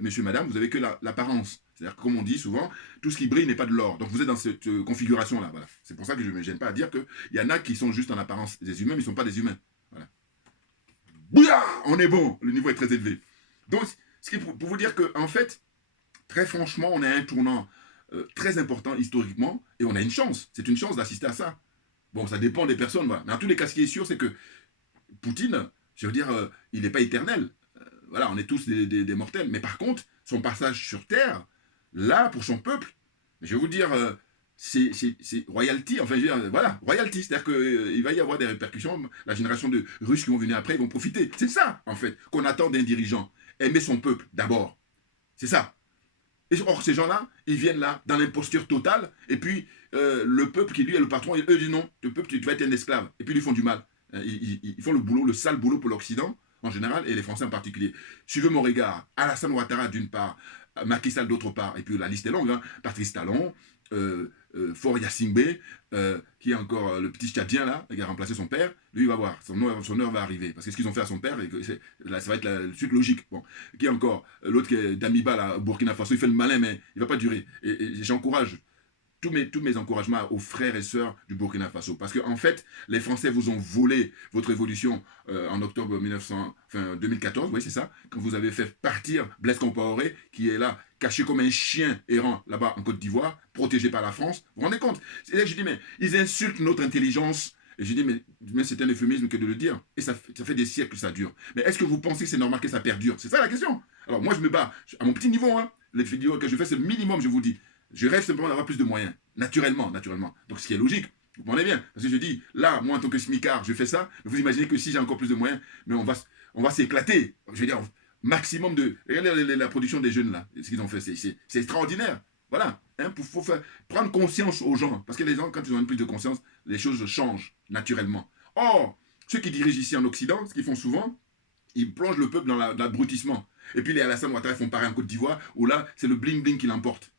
monsieur, madame, vous avez que l'apparence. C'est-à-dire que, comme on dit souvent, tout ce qui brille n'est pas de l'or. Donc vous êtes dans cette configuration-là, voilà. C'est pour ça que je ne me gêne pas à dire qu'il y en a qui sont juste en apparence des humains, mais ils ne sont pas des humains. Voilà. Bouya! On est bon, le niveau est très élevé. Donc, ce qui est pour vous dire que, en fait, très franchement, on est à un tournant très important historiquement, et on a une chance. C'est une chance d'assister à ça. Bon, ça dépend des personnes, voilà. Mais en tous les cas, ce qui est sûr, c'est que Poutine, je veux dire, il n'est pas éternel. Voilà, on est tous des mortels. Mais par contre, son passage sur Terre, là, pour son peuple, je vais vous dire, c'est royalty, enfin, je veux dire, voilà, royalty. C'est-à-dire qu'il va y avoir des répercussions. La génération de Russes qui vont venir après, ils vont profiter. C'est ça, en fait, qu'on attend d'un dirigeant. Aimer son peuple, d'abord. C'est ça. Et or, ces gens-là, ils viennent là, dans l'imposture totale, et puis le peuple qui lui est le patron, eux disent non, le peuple, tu vas être un esclave, et puis ils lui font du mal. Hein, ils font le boulot, le sale boulot pour l'Occident en général et les Français en particulier. Suivez mon regard, Alassane Ouattara d'une part, Macky Sall d'autre part, et puis la liste est longue, hein, Patrice Talon, Faure Yassingbe, qui est encore le petit Tchadien là, qui a remplacé son père, lui il va voir, son heure va arriver, parce que ce qu'ils ont fait à son père, là, ça va être la suite logique. Bon. Qui est encore l'autre qui est Damiba là, au Burkina Faso, il fait le malin, mais il ne va pas durer. Et j'encourage tous mes encouragements aux frères et sœurs du Burkina Faso. Parce qu'en fait, les Français vous ont volé votre évolution en octobre 2014, oui c'est ça, quand vous avez fait partir Blaise Compaoré, qui est là, caché comme un chien errant là-bas en Côte d'Ivoire, protégé par la France. Vous vous rendez compte? C'est là que je dis, mais ils insultent notre intelligence. Et je dis, mais c'est un euphémisme que de le dire. Et ça fait des siècles que ça dure. Mais est-ce que vous pensez que c'est normal que ça perdure? C'est ça la question. Alors moi, je me bats à mon petit niveau. Hein. Les vidéos que je fais, c'est le minimum, je vous dis. Je rêve simplement d'avoir plus de moyens, naturellement. Donc ce qui est logique, vous comprenez bien. Parce que je dis, là, moi en tant que smicard, je fais ça, mais vous imaginez que si j'ai encore plus de moyens, mais on va s'éclater. Je veux dire, maximum de... Regardez la production des jeunes là, ce qu'ils ont fait, c'est extraordinaire. Voilà, hein, faut prendre conscience aux gens. Parce que les gens, quand ils ont une plus de conscience, les choses changent naturellement. Or, ceux qui dirigent ici en Occident, ce qu'ils font souvent, ils plongent le peuple dans l'abrutissement. Et puis les Alassane Ouattara font pareil en Côte d'Ivoire, où là, c'est le bling-bling qui l'emporte.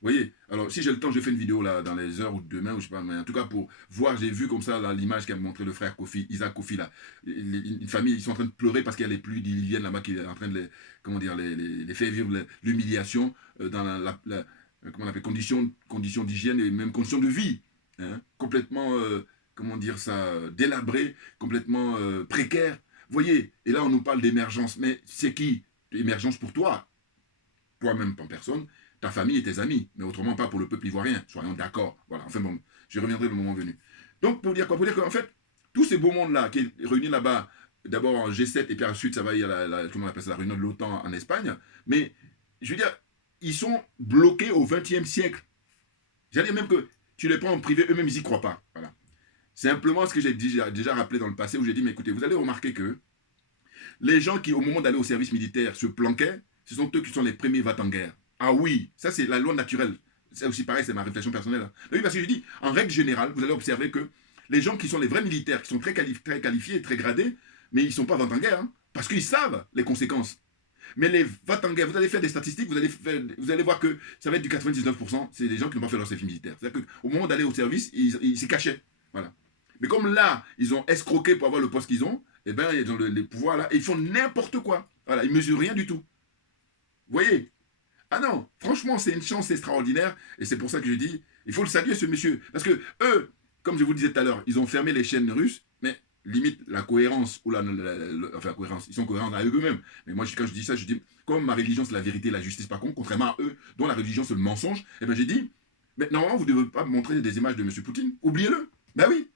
Vous voyez? Alors, si j'ai le temps, je fais une vidéo là, dans les heures ou demain, ou je sais pas, mais en tout cas, pour voir, j'ai vu comme ça l'image qu'a montré le frère Kofi, Isaac Kofi, là. Une famille, ils sont en train de pleurer parce qu'il y a les pluies diluviennes là-bas qui est en train de les, comment dire, les faire vivre l'humiliation dans comment on appelle, conditions d'hygiène et même conditions de vie. Hein, complètement, comment dire ça, délabrées, complètement précaires. Vous voyez? Et là, on nous parle d'émergence. Mais c'est qui? Émergence pour toi. Toi-même, en personne. Ta famille et tes amis, mais autrement pas pour le peuple ivoirien, soyons d'accord. Voilà, enfin bon, je reviendrai le moment venu. Donc, pour dire quoi? Pour dire qu'en fait, tous ces beaux mondes-là, qui est réunis là-bas, d'abord en G7, et puis ensuite, ça va, il y a comment on appelle ça, la réunion de l'OTAN en Espagne, mais, je veux dire, ils sont bloqués au XXe siècle. J'allais dire même que tu les prends en privé, eux-mêmes, ils n'y croient pas. Voilà. C'est simplement ce que j'ai déjà rappelé dans le passé, où j'ai dit, mais écoutez, vous allez remarquer que les gens qui, au moment d'aller au service militaire, se planquaient, ce sont eux qui sont les premiers va en guerre. Ah oui, ça c'est la loi naturelle. C'est aussi pareil, c'est ma réflexion personnelle. Hein. Oui, parce que je dis, en règle générale, vous allez observer que les gens qui sont les vrais militaires, qui sont très qualifiés, très gradés, mais ils ne sont pas va en guerre, hein, parce qu'ils savent les conséquences. Mais les va en guerre, vous allez faire des statistiques, vous allez voir que ça va être du 99%, c'est des gens qui n'ont pas fait leur service militaire. C'est-à-dire qu'au moment d'aller au service, ils s'y cachaient. Voilà. Mais comme là, ils ont escroqué pour avoir le poste qu'ils ont, eh bien, ils ont les pouvoirs là, et ils font n'importe quoi. Voilà, ils ne mesurent rien du tout. Vous voyez? Ah non, franchement, c'est une chance extraordinaire. Et c'est pour ça que je dis, il faut le saluer, ce monsieur. Parce que eux, comme je vous le disais tout à l'heure, ils ont fermé les chaînes russes, mais limite la cohérence, ou enfin la cohérence, ils sont cohérents avec eux-mêmes. Mais moi, quand je dis ça, je dis, comme ma religion, c'est la vérité et la justice, par contre, contrairement à eux, dont la religion, c'est le mensonge, eh bien j'ai dit, mais normalement, vous ne devez pas montrer des images de M. Poutine. Oubliez-le. Ben oui.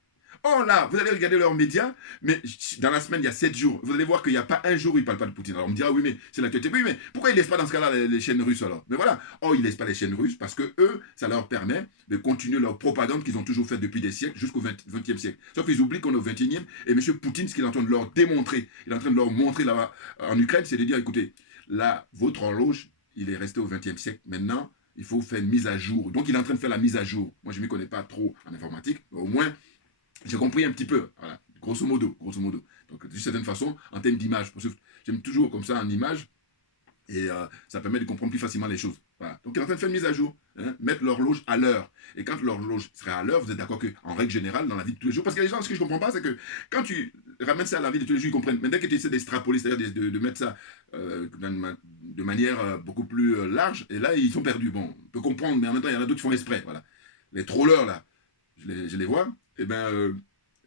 Oh là, vous allez regarder leurs médias, mais dans la semaine, il y a 7 jours. Vous allez voir qu'il n'y a pas un jour où ils ne parlent pas de Poutine. Alors on me dira, oui, mais c'est l'actualité. Oui, mais pourquoi ils ne laissent pas dans ce cas-là les chaînes russes alors? Mais voilà. Oh, ils ne laissent pas les chaînes russes parce que eux, ça leur permet de continuer leur propagande qu'ils ont toujours faite depuis des siècles jusqu'au 20e siècle. Sauf qu'ils oublient qu'on est au 21e et M. Poutine, ce qu'il est en train de leur démontrer, il est en train de leur montrer là-bas en Ukraine, c'est de dire, écoutez, là, votre horloge, il est resté au 20e siècle. Maintenant, il faut faire une mise à jour. Donc il est en train de faire la mise à jour. Moi, je ne m'y connais pas trop en informatique, mais au moins, j'ai compris un petit peu, voilà, grosso modo. Donc, d'une certaine façon, en termes d'image, j'aime toujours comme ça en image, et ça permet de comprendre plus facilement les choses. Voilà. Donc, il est en train de faire une mise à jour, hein, mettre l'horloge à l'heure. Et quand l'horloge sera à l'heure, vous êtes d'accord qu'en règle générale, dans la vie de tous les jours, parce que les gens, ce que je ne comprends pas, c'est que quand tu ramènes ça à la vie de tous les jours, ils comprennent. Mais dès que tu essaies d'extrapoler, c'est-à-dire de mettre ça de manière beaucoup plus large, et là, ils sont perdus. Bon, on peut comprendre, mais en même temps, il y en a d'autres qui font exprès. Voilà. Les trollers, là, je les vois. Eh bien,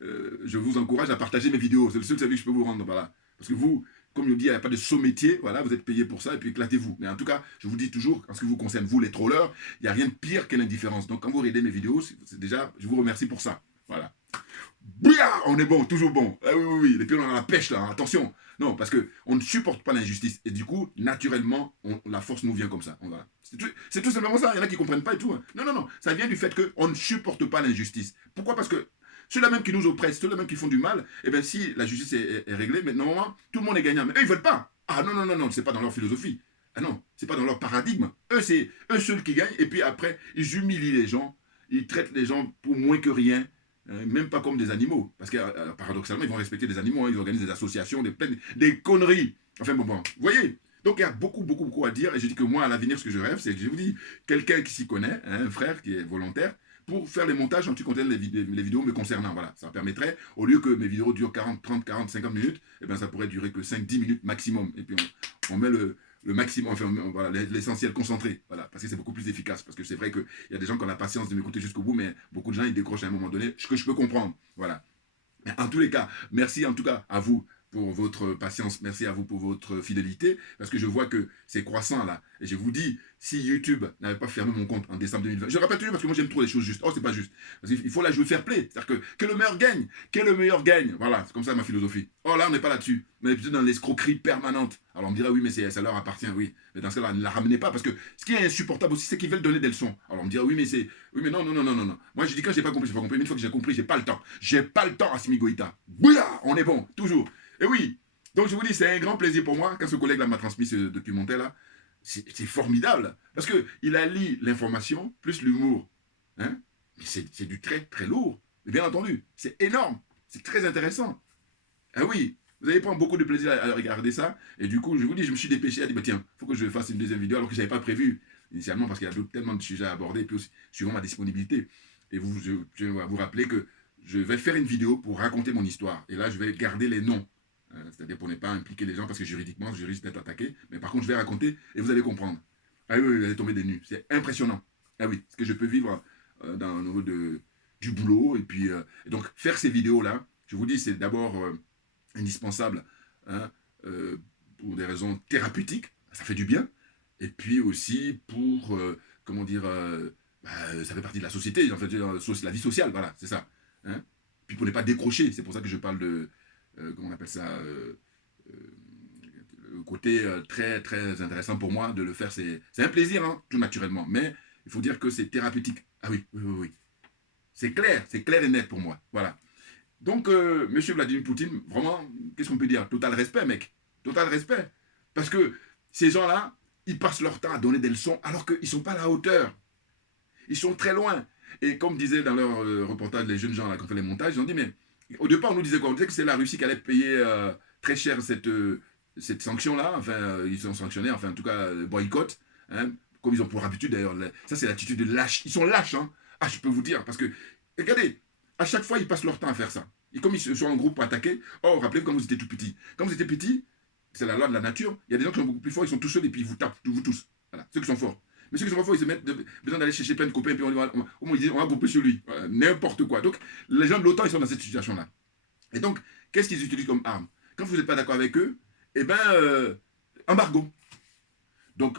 je vous encourage à partager mes vidéos. C'est le seul service que je peux vous rendre. Voilà. Parce que vous, comme je vous dis, il n'y a pas de saut métier. Voilà, vous êtes payé pour ça et puis éclatez-vous. Mais en tout cas, je vous dis toujours, en ce qui vous concerne, vous, les trollers, il n'y a rien de pire que l'indifférence. Donc, quand vous regardez mes vidéos, c'est déjà, je vous remercie pour ça. Voilà. Bouya, on est bon, toujours bon. Ah oui, oui, oui. Et puis, on a la pêche, là. Hein. Attention. Non, parce qu'on ne supporte pas l'injustice. Et du coup, naturellement, la force nous vient comme ça. Voilà. C'est tout simplement ça. Il y en a qui ne comprennent pas et tout. Hein. Non, non, non. Ça vient du fait qu'on ne supporte pas l'injustice. Pourquoi? Parce que ceux-là même qui nous oppressent, ceux-là même qui font du mal, eh bien, si la justice est réglée, mais normalement, tout le monde est gagnant. Mais eux, ils ne veulent pas. Ah non, non, non, non, c'est pas dans leur philosophie. Ah non, c'est pas dans leur paradigme. Eux, c'est eux seuls qui gagnent. Et puis après, ils humilient les gens. Ils traitent les gens pour moins que rien. même pas comme des animaux. Parce que paradoxalement, ils vont respecter des animaux. Hein, ils organisent des associations, des conneries. Enfin bon, vous voyez. Donc il y a beaucoup à dire. Et je dis que moi, à l'avenir, ce que je rêve, c'est que je vous dis, quelqu'un qui s'y connaît, hein, un frère qui est volontaire, pour faire les montages en tout cas les vidéos me concernant. Voilà, ça permettrait, au lieu que mes vidéos durent 40, 30, 40, 50 minutes, eh ben, ça pourrait durer que 5, 10 minutes maximum. Et puis on met le maximum, enfin voilà, l'essentiel concentré, voilà, parce que c'est beaucoup plus efficace, parce que c'est vrai qu'il y a des gens qui ont la patience de m'écouter jusqu'au bout, mais beaucoup de gens ils décrochent à un moment donné, ce que je peux comprendre, voilà. Mais en tous les cas, merci en tout cas à vous pour votre patience, merci à vous pour votre fidélité, parce que je vois que c'est croissant là. Et je vous dis, si YouTube n'avait pas fermé mon compte en décembre 2020, je répète toujours parce que moi j'aime trop les choses justes. Oh, c'est pas juste. Parce qu'il faut la jouer fair play. C'est-à-dire que le meilleur gagne. Que le meilleur gagne. Voilà, c'est comme ça ma philosophie. Oh là, on n'est pas là-dessus. On est plutôt dans l'escroquerie permanente. Alors on me dirait, oui, mais ça leur appartient, oui. Mais dans ce cas-là, ne la ramenez pas, parce que ce qui est insupportable aussi, c'est qu'ils veulent donner des leçons. Alors on me dirait, oui, mais c'est. Oui, mais non. Moi je dis quand j'ai pas compris, j'ai pas compris. Mais une fois que j'ai compris, j'ai pas le temps. J'ai pas le temps, Assimi Goïta. Bouya, on est bon, toujours. Et oui, donc je vous dis, c'est un grand plaisir pour moi, quand ce collègue-là m'a transmis ce documentaire-là, c'est formidable, parce qu'il allie l'information plus l'humour. Hein? Mais c'est du très lourd. Mais bien entendu, c'est énorme, c'est très intéressant. Ah oui, vous allez prendre beaucoup de plaisir à regarder ça, et du coup, je vous dis, je me suis dépêché à dire, bah, tiens, il faut que je fasse une deuxième vidéo, alors que je n'avais pas prévu initialement, parce qu'il y a tellement de sujets à aborder, et puis aussi, suivant ma disponibilité. Et je vais vous rappeler que je vais faire une vidéo pour raconter mon histoire, et là, je vais garder les noms. C'est-à-dire pour ne pas impliquer les gens, parce que juridiquement, je risque d'être attaqué. Mais par contre, je vais raconter et vous allez comprendre. Ah oui, vous allez tomber des nues. C'est impressionnant. Ah oui, ce que je peux vivre au niveau du boulot. Et puis, donc, faire ces vidéos-là, je vous dis, c'est d'abord indispensable, hein, pour des raisons thérapeutiques. Ça fait du bien. Et puis aussi pour, comment dire, ça fait partie de la société, en fait, la vie sociale, voilà, c'est ça. Hein. Puis pour ne pas décrocher, c'est pour ça que je parle de comment on appelle ça, le côté très intéressant pour moi de le faire, c'est un plaisir, hein, tout naturellement, mais il faut dire que c'est thérapeutique. Ah oui. C'est clair et net pour moi, voilà. Donc, monsieur Vladimir Poutine, vraiment, qu'est-ce qu'on peut dire? Total respect, mec, total respect. Parce que ces gens-là, ils passent leur temps à donner des leçons alors qu'ils ne sont pas à la hauteur. Ils sont très loin. Et comme disaient dans leur reportage les jeunes gens là, qui ont fait les montages, ils ont dit, mais au départ, on nous disait quoi? On disait que c'est la Russie qui allait payer très cher cette sanction-là. Enfin, ils ont sanctionné, enfin, en tout cas, le boycott. Hein, comme ils ont pour habitude, d'ailleurs. Ça, c'est l'attitude de lâche. Ils sont lâches, hein. Ah, je peux vous dire. Parce que, regardez, à chaque fois, ils passent leur temps à faire ça. Et comme ils sont en groupe pour attaquer, oh, rappelez-vous quand vous étiez tout petit. Quand vous étiez petit, c'est la loi de la nature. Il y a des gens qui sont beaucoup plus forts, ils sont tout seuls et puis ils vous tapent, vous tous. Voilà, ceux qui sont forts. Mais ceux qui sont pas forts, ils se mettent besoin d'aller chercher plein de copains et puis on va grouper sur lui. Voilà, n'importe quoi. Donc, les gens de l'OTAN, ils sont dans cette situation-là. Et donc, qu'est-ce qu'ils utilisent comme arme? Quand vous n'êtes pas d'accord avec eux, eh bien, embargo. Donc,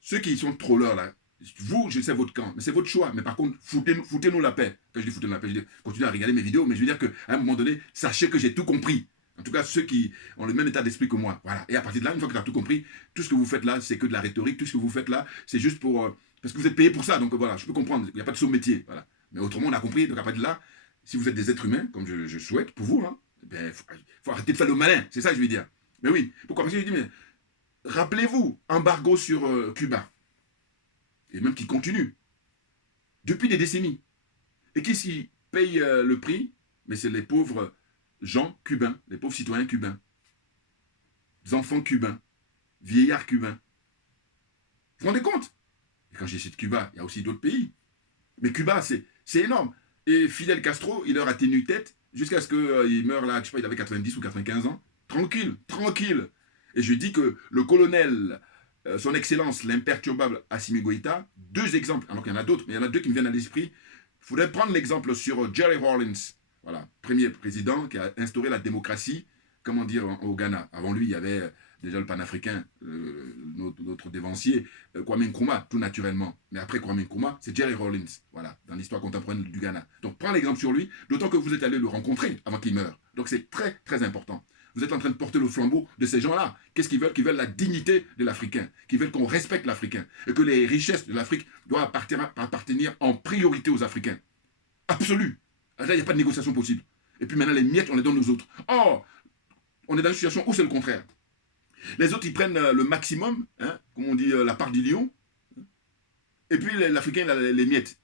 ceux qui sont trollers là, vous, je sais votre camp, mais c'est votre choix. Mais par contre, foutez-nous la paix. Quand je dis foutez-nous la paix, je dis continuez à regarder mes vidéos, mais je veux dire qu'à un moment donné, sachez que j'ai tout compris. En tout cas, ceux qui ont le même état d'esprit que moi. Voilà. Et à partir de là, une fois que tu as tout compris, tout ce que vous faites là, c'est que de la rhétorique. Tout ce que vous faites là, c'est juste pour. Parce que vous êtes payé pour ça. Donc voilà, je peux comprendre. Il n'y a pas de saut-métier. Voilà. Mais autrement, on a compris. Donc à partir de là, si vous êtes des êtres humains, comme je souhaite pour vous, hein, ben, faut arrêter de faire le malin. C'est ça que je veux dire. Mais oui. Pourquoi? Parce que je dis, mais rappelez-vous, embargo sur Cuba. Et même qui continue. Depuis des décennies. Et qui s'y paye le prix? Mais c'est les pauvres gens cubains, les pauvres citoyens cubains. Les enfants cubains. Vieillards cubains. Vous vous rendez compte? Et quand j'ai cité Cuba, il y a aussi d'autres pays. Mais Cuba, c'est énorme. Et Fidel Castro, il leur a tenu tête jusqu'à ce qu'il meure là, je sais pas, il avait 90 ou 95 ans. Tranquille. Et je dis que le colonel, son excellence, l'imperturbable Assimi Goïta, deux exemples, alors qu'il y en a d'autres, mais il y en a deux qui me viennent à l'esprit. Il faudrait prendre l'exemple sur Jerry Rawlings, voilà, premier président qui a instauré la démocratie, comment dire, au Ghana. Avant lui, il y avait déjà le panafricain, notre dévancier, Kwame Nkrumah, tout naturellement. Mais après Kwame Nkrumah, c'est Jerry Rawlings, voilà, dans l'histoire contemporaine du Ghana. Donc, prends l'exemple sur lui, d'autant que vous êtes allé le rencontrer avant qu'il meure. Donc, c'est très important. Vous êtes en train de porter le flambeau de ces gens-là. Qu'est-ce qu'ils veulent? Qu'ils veulent la dignité de l'Africain, qu'ils veulent qu'on respecte l'Africain, et que les richesses de l'Afrique doivent appartenir en priorité aux Africains. Absolu. Là, il n'y a pas de négociation possible. Et puis maintenant, les miettes, on les donne aux autres. Or, on est dans une situation où c'est le contraire. Les autres, ils prennent le maximum, hein, comme on dit, la part du lion, et puis l'Africain, il a les miettes.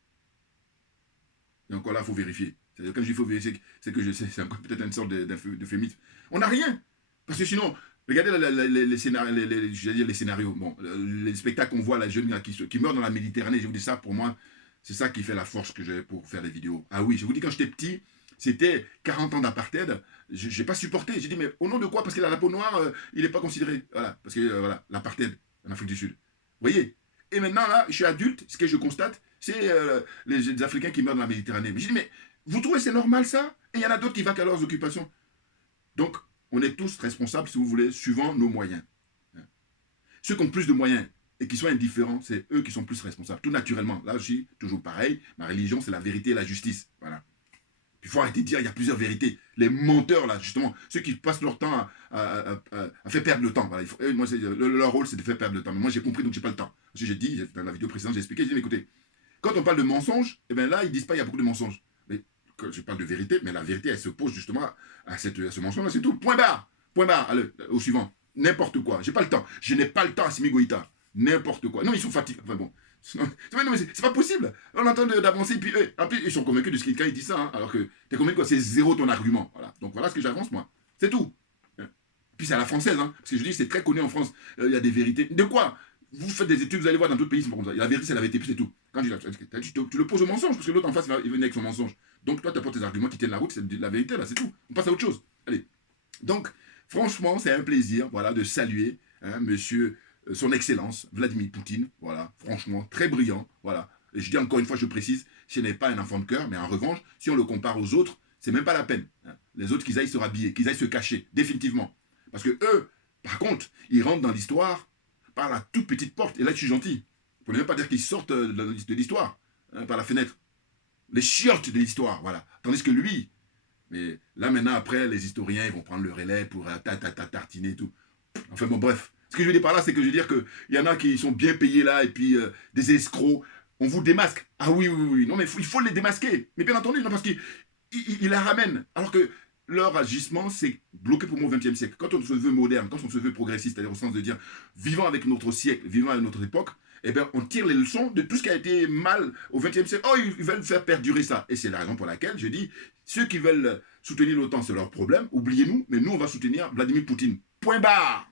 Et encore là, il faut vérifier. Quand je dis faux vérifier, c'est que c'est peut-être une sorte d'euphémisme. On n'a rien. Parce que sinon, regardez les scénarios, je vais dire les scénarios. Bon, les spectacles qu'on voit, les jeunes gars qui meurent dans la Méditerranée, je vous dis ça, pour moi, c'est ça qui fait la force que j'ai pour faire des vidéos. Ah oui, je vous dis, quand j'étais petit, c'était 40 ans d'apartheid, je n'ai pas supporté. J'ai dit, mais au nom de quoi? Parce qu'il a la peau noire, il n'est pas considéré. Voilà, parce que voilà, l'apartheid en Afrique du Sud. Vous voyez? Et maintenant, là, je suis adulte, ce que je constate, c'est les Africains qui meurent dans la Méditerranée. Mais je dis, mais vous trouvez c'est normal ça? Et il y en a d'autres qui vaquent à leurs occupations. Donc, on est tous responsables, si vous voulez, suivant nos moyens. Ceux qui ont plus de moyens et qui sont indifférents, c'est eux qui sont plus responsables. Tout naturellement. Là, je suis toujours pareil. Ma religion, c'est la vérité et la justice. Voilà. Il faut arrêter de dire il y a plusieurs vérités. Les menteurs, là, justement, ceux qui passent leur temps à faire perdre le temps. Voilà, moi, leur rôle, c'est de faire perdre le temps. Mais moi, j'ai compris, donc j'ai pas le temps. Parce que j'ai dit, dans la vidéo précédente, j'ai expliqué, j'ai dit, écoutez, quand on parle de mensonges, eh bien là, ils disent pas il y a beaucoup de mensonges. Mais quand je parle de vérité, mais la vérité, elle se pose justement à ce mensonge-là, c'est tout. Point barre. Point barre. Allez, au suivant. N'importe quoi. J'ai pas le temps. Je n'ai pas le temps, Assimi Goïta. N'importe quoi. Non, ils sont fatigués. Enfin bon. Non, mais c'est pas possible. On entend d'avancer, puis eux, en plus, ils sont convaincus de ce qu'il dit ça, hein, alors que tu es convaincu que c'est zéro ton argument. Voilà. Donc voilà ce que j'avance, moi. C'est tout. Puis c'est à la française, hein, parce que je dis, c'est très connu en France. Il y a des vérités. De quoi? Vous faites des études, vous allez voir dans d'autres pays, c'est pas comme ça. La vérité, c'est la vérité, puis c'est tout. Quand tu le poses au mensonge, parce que l'autre en face, il venait avec son mensonge. Donc toi, tu apportes tes arguments qui tiennent la route, c'est la vérité, là, c'est tout. On passe à autre chose. Allez. Donc, franchement, c'est un plaisir, voilà, de saluer monsieur, son excellence, Vladimir Poutine, voilà, franchement, très brillant, voilà. Et je dis encore une fois, je précise, ce n'est pas un enfant de cœur, mais en revanche, si on le compare aux autres, c'est même pas la peine. Hein. Les autres, qu'ils aillent se rhabiller, qu'ils aillent se cacher, définitivement. Parce que eux, par contre, ils rentrent dans l'histoire par la toute petite porte. Et là, je suis gentil. Pour ne même pas dire qu'ils sortent de l'histoire, hein, par la fenêtre. Les chiottes de l'histoire, voilà. Tandis que lui, mais là, maintenant, après, les historiens, ils vont prendre le relais pour tartiner et tout. Enfin, bon, bref. Ce que je veux dire par là, c'est que je veux dire qu'il y en a qui sont bien payés là, et puis des escrocs. On vous démasque. Ah oui, oui, oui. Non, mais il faut les démasquer. Mais bien entendu, non, parce qu'ils la ramènent. Alors que leur agissement, c'est bloqué pour moi au XXe siècle. Quand on se veut moderne, quand on se veut progressiste, c'est-à-dire au sens de dire vivant avec notre siècle, vivant avec notre époque, eh bien, on tire les leçons de tout ce qui a été mal au XXe siècle. Oh, ils veulent faire perdurer ça. Et c'est la raison pour laquelle je dis, ceux qui veulent soutenir l'OTAN, c'est leur problème. Oubliez-nous, mais nous, on va soutenir Vladimir Poutine. Point barre.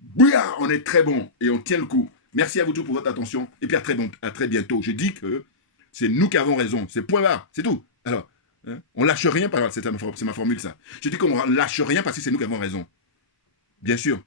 Bouya, on est très bon et on tient le coup. Merci à vous tous pour votre attention. Et puis à très bientôt. Je dis que c'est nous qui avons raison. C'est point barre. C'est tout. Alors, hein, on lâche rien. C'est ma formule, ça. Je dis qu'on lâche rien parce que c'est nous qui avons raison. Bien sûr.